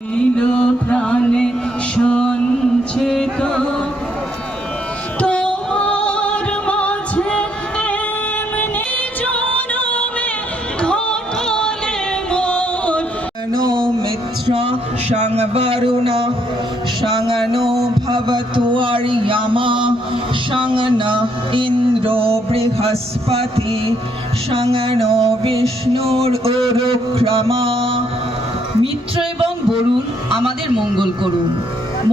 প্রাণে সঞ্চিত তোমার মাঝে এমনি জনমে ঘটলে মোর नो मित्रा शंगवरुणा शंगनो भवतु अर्यमा शंगन इंद्रो बृहस्पति शंगनो विष्णुरुक्रमा। মিত্র এবং বরুণ আমাদের মঙ্গল করুন,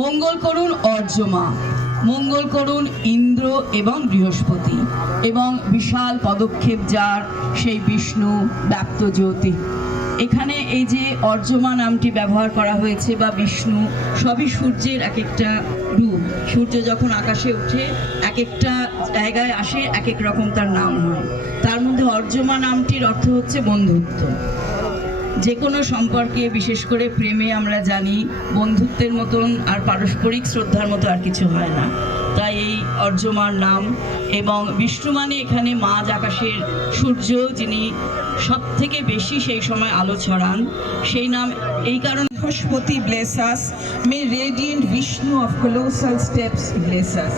মঙ্গল করুন অর্যমা, মঙ্গল করুন ইন্দ্র এবং বৃহস্পতি, এবং বিশাল পদক্ষেপ যার সেই বিষ্ণু ব্যাপ্ত জ্যোতি। এখানে এই যে অর্যমা নামটি ব্যবহার করা হয়েছে বা বিষ্ণু, সবই সূর্যের এক একটা রূপ। সূর্য যখন আকাশে ওঠে এক একটা জায়গায় আসে এক এক রকম তার নাম হয়। তার মধ্যে অর্যমা নামটির অর্থ হচ্ছে বন্ধুত্ব। যে কোনো সম্পর্কে, বিশেষ করে প্রেমে আমরা জানি বন্ধুত্বের মতন আর পারস্পরিক শ্রদ্ধার মতো আর কিছু হয় না। তাই এই অর্যমার নাম। এবং বিষ্ণু মানে এখানে মাঝ আকাশের সূর্য, যিনি সব থেকে বেশি সেই সময় আলো ছড়ান, সেই নাম এই কারণে। Bhushpati bless us. May radiant Vishnu of colossal steps bless us.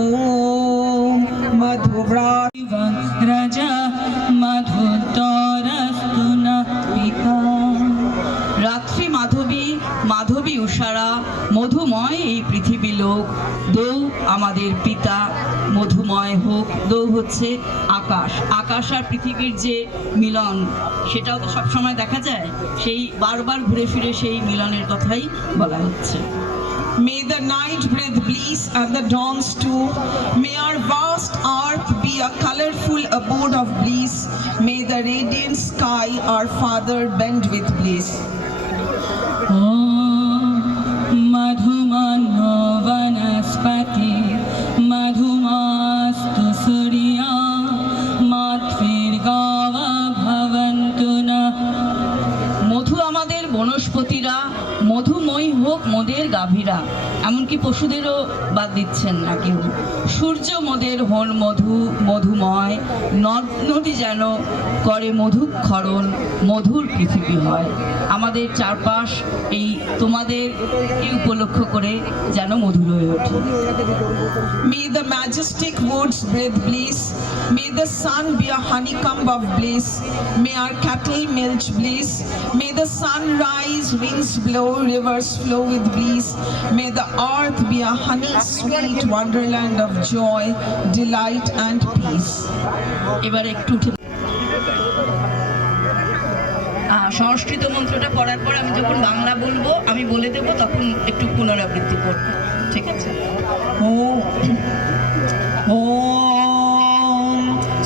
Om Madhuvrat রাজা মাধুতরস্তুনা পিতা। রাত্রি মাধবী, মাধবী উষারা, মধুময় এই পৃথিবী লোক। দৌ আমাদের পিতা, মধুময় হোক। দৌ হচ্ছে আকাশ, আকাশ আর পৃথিবীর যে মিলন, সেটাও তো সবসময় দেখা যায়। সেই বারবার ঘুরে ফিরে সেই মিলনের কথাই বলা হচ্ছে। May the night breathe bliss and the dawns too. May our vast earth be a colorful abode of bliss. May the radiant sky our Father bend with bliss. मधुमनो वनस्पति मधुमास्तु सूर्या मातृर्गावा भवन्तु नः। মধু আমাদের বনস্পতিরা, মধুময় হোক মোদের গাভীরা। এমনকি পশুদেরও বাদ দিচ্ছেন না কেউ। সূর্য মোদের হন মধু, মধুময়। নদ নদী যেন করে মধুক্ষরণ, মধুর পৃথিবী হয়। আমাদের চারপাশ এই তোমাদেরকে উপলক্ষ করে যেন মধুর হয়ে ওঠে। May the majestic woods breathe bliss. May the sun be a honeycomb of bliss. May our cattle milk bliss. May the sun rise, winds blow, rivers flow with bliss. May the earth be a honey sweet wonderland of joy, delight and peace. এবার একটু উঠে সংস্কৃত মন্ত্রটা পড়ার পর আমি যখন বাংলা বলবো, আমি বলে দেবো, তখন একটু পুনরাবৃত্তি করবো, ঠিক আছে? Om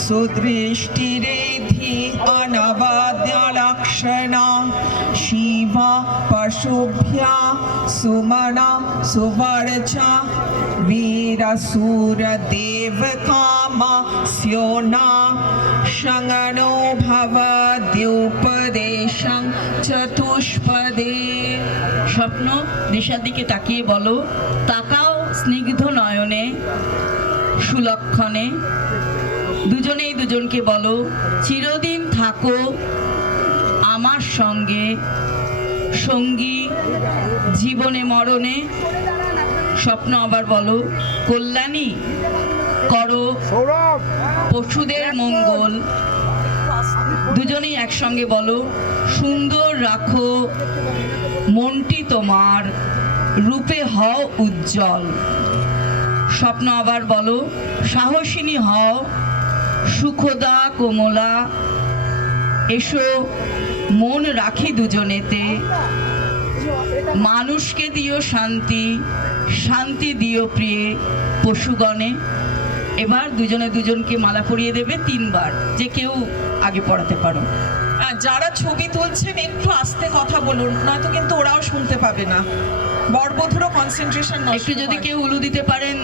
Sudrishtiredhi Anavadya Lakshana Shiva Pashubhya Sumana Suvarcha Veera Sura Devakama Syona Shangano Bhava Dyupadesham Chatushpade। স্বপ্ন দিশার দিকে তাকিয়ে বলো, তাকাও স্নিগ্ধ নয়নে সুলক্ষণে। দুজনেই দুজনকে বলো, চিরদিন থাকো আমার সঙ্গে, সঙ্গী জীবনে মরণে। স্বপ্ন আবার বলো, কল্যাণী করো পশুদের মঙ্গল। দুজনেই একসঙ্গে বলো, সুন্দর রাখো মনটি তোমার, রূপে হও উজ্জ্বল। স্বপ্ন আবার বলো, সাহসিনী হও সুখদা কোমলা। এসো মন রাখি দুজনেতে, মানুষকে দিও শান্তি, শান্তি দিও প্রিয়ে পশুগণে। এবার দুজনে দুজনকে মালা পরিয়ে দেবে 3 বার, যে কেউ আগে পড়াতে পারো। যারা ছবি তুলছেন একটু আস্তে কথা বলুন, নয়তো কিন্তু ওরাও শুনতে পাবে না। বরবধুরও কনসেন্ট্রেশন নষ্ট। একটু যদি কেউ উলু দিতে পারেন।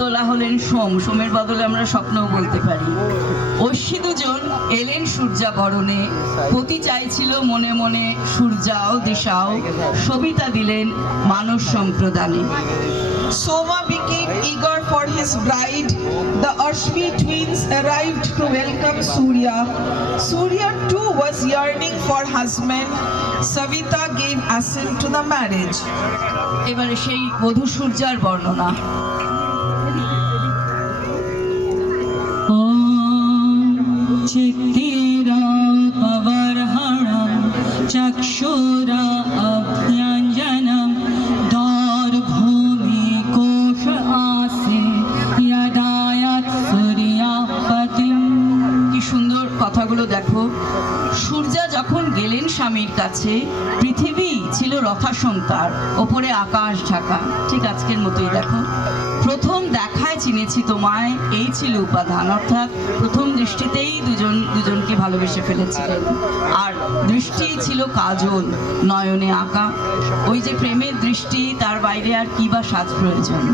তোলা হলেন সোম, সোমের বদলে আমরা স্বপ্নও বলতে পারি। ঐশী দুজন এলেন সূর্যাবরণে, পতি চাইছিল মনে মনে সূর্যাও দিশাও, সবিতা দিলেন মানস সম্প্রদানে। Soma became eager for his bride. The Ashmi twins arrived to welcome Surya. Surya too was yearning for husband. Savita gave assent to the marriage. এবারে সেই বধূ সূর্যার বর্ণনা। চিত্তিরা পবর্হণম চক্ষুরা অভ্যঞ্জনম দর্ভূমি কোশ আসে যদায়াত সূর্যাপতিম। কি সুন্দর কথাগুলো দেখো। সূর্যা যখন গেলেন স্বামীর কাছে, পৃথিবী ছিল রথাসন তার, ওপরে আকাশ ঢাকা, ঠিক আজকের মতোই দেখো। প্রথম দেখায় চিনেছি তোমায়, এই ছিল উপাদান, অর্থাৎ প্রথম দৃষ্টিতেই দুজনকে ভালোবেসে ফেলেছিলেন। আর দৃষ্টি ছিল কাজল, নয়নে আঁকা। ওই যে প্রেমের দৃষ্টি, তার বাইরে আর কি বা সাজ প্রয়োজন।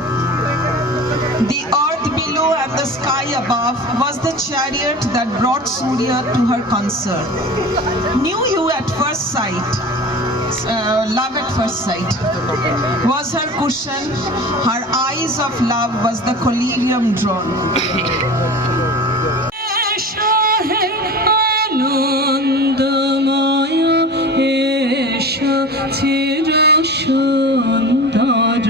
The earth below and the sky above was the chariot that brought Surya to her concert. Knew you at first sight, love at first sight, was her cushion, her eyes of love was the collyrium drawn. এসো হে আনন্দময়, এসো চির সুন্দর,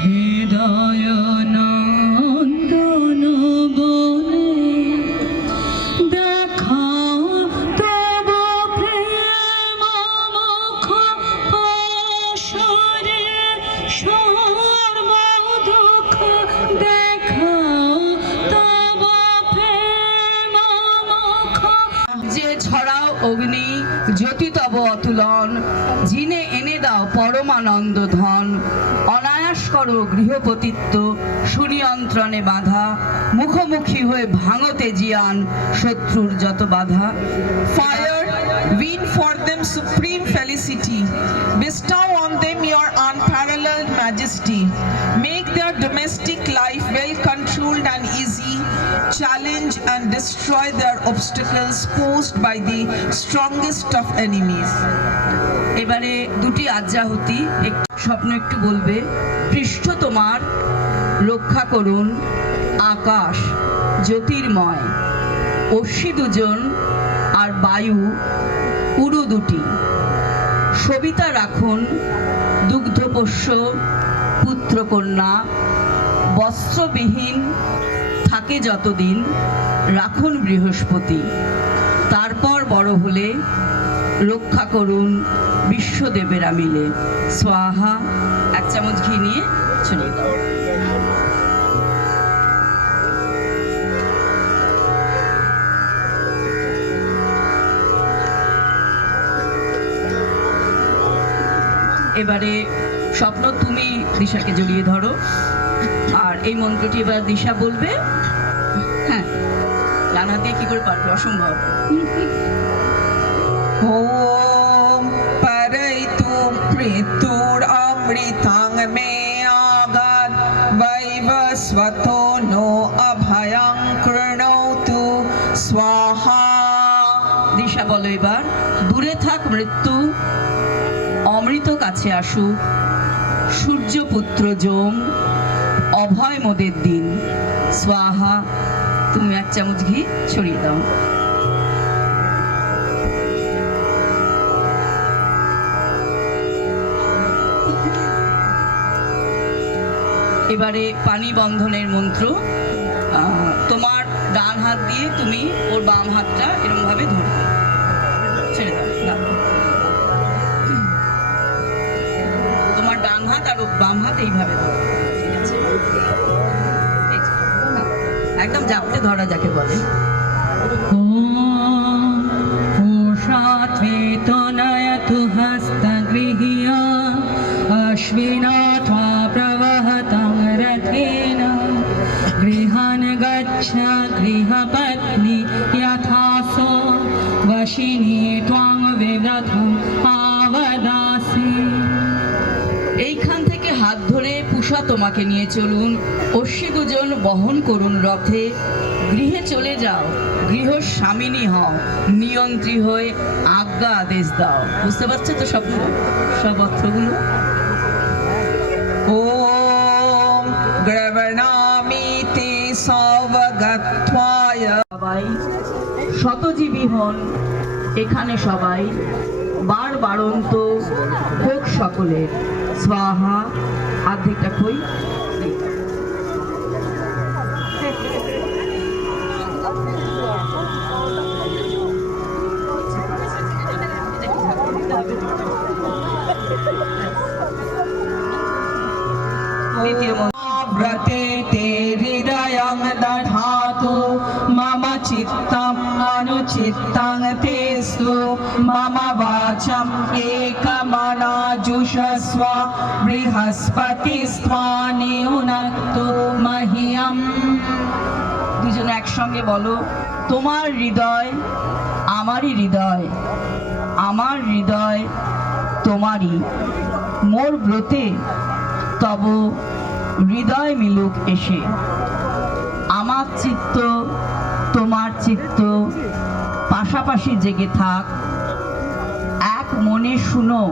হৃদয় নন্দন বনে দেখাও তব প্রেম মুখ পাশরে, সর্বদুঃখ দেখাও তব প্রেম মুখ। যে ছড়াও অগ্নি জ্যোতি তব অতুলন, জিনে এনে দাও পরমানন্দ ধন। অনায়াস করো গৃহপতিত্ব, সুনিয়ন্ত্রণে বাধা, মুখোমুখি হয়ে ভাঙতে জিয়ান শত্রুর যত বাধা। Fire, win for them supreme felicity. Bestow on them your unparalleled majesty. Make their domestic life well controlled and easy. Challenge and destroy their obstacles posed by the strongest of enemies. এবারে দুটি আজ্ঞাহুতি, স্বপ্ন একটু বলবে। পৃষ্ঠ তোমার রক্ষা করুন আকাশ জ্যোতির্ময়, অশ্বী দুজন আর বায়ু উরু দুটি। সবিতা রাখুন দুগ্ধপোষ্য পুত্রকন্যা, বস্ত্রবিহীন থাকে যতদিন রাখুন বৃহস্পতি। তারপর বড় হলে রক্ষা করুন বিশ্বদেবেরা মিলে। স্বাহা। এক চামচ ঘি নিয়ে ছড়িয়ে দাও। এবারে স্বপ্ন তুমি দিশাকে জড়িয়ে ধরো, আর এই মন্ত্রটি এবার দিশা বলবে। হ্যাঁ, ডান হাত দিয়ে কি করে পারবে, অসম্ভব। Om paraitu pritur amritang me agad vaivasvato no abhayang krunautu swaha. দিশা বলো এবার। দূরে থাক মৃত্যু, অমৃত কাছে আসুক, সূর্যপুত্র যম অভয় মোদের দিন। স্বাহা। তুমি এক চামচ ঘি ছড়িয়ে দাও। এবারে পানি বন্ধনের মন্ত্র। তোমার ডান হাত দিয়ে তুমি ওর বাম হাতটা এরকম ভাবে ধরবে, ছেড়ে দাও। তোমার ডান হাত আর বাম হাত এইভাবে ধরো, ঠিক আছে? এই যে, একদম জাপটে ধরা যাকে বলে। पूषात्वेतनयतु हस्तगृह्य अश्विना त्वा प्रवहतं रथेन गृहान् गच्छ गृहपत्नी यथासो वशिनी त्वां विव्रतम् आवदासि। এইখান থেকে হাত ধরে পুষ উষা তোমাকে নিয়ে চলুন, অশ্বী দুজন বহন করুন রথে, গৃহে চলে যাও, গৃহ স্বামিনী হও, নিয়ন্ত্রী হয়ে আজ্ঞা আদেশ দাও। বুঝতে পারছো তো সব অর্থগুলো? ॐ गृह्णामि ते सावगत्वाय সবাই শতজীবী হন এখানে সবাই, বারন্ত হোক সকলের স্বাহা। অর্ধেকটা কই দ্বিতীয় व्रते ते हृदयं दधातु मम चित्तम् अनुचित्तं तेस्तु मम वाचम् एकमनाजुषस्व बृहस्पतिस्त्वानियुनक्तु मह्यम्। দুজনে একসঙ্গে বলো, তোমার হৃদয় আমারই হৃদয়, আমার হৃদয় তোমারই, মোর ব্রতে তব হৃদয় মিলুক এসে। আমার চিত্ত তোমার চিত্ত পাশাপাশি জেগে থাক, এক মনে শুনো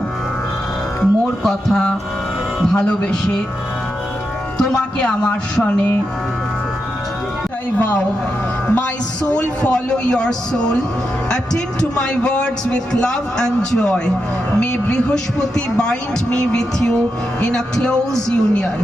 মোর কথা ভালোবেসে, তোমাকে আমার শনে। I vow, my soul follow your soul, attend to my words with love and joy. May Brihaspati bind me with you in a close union.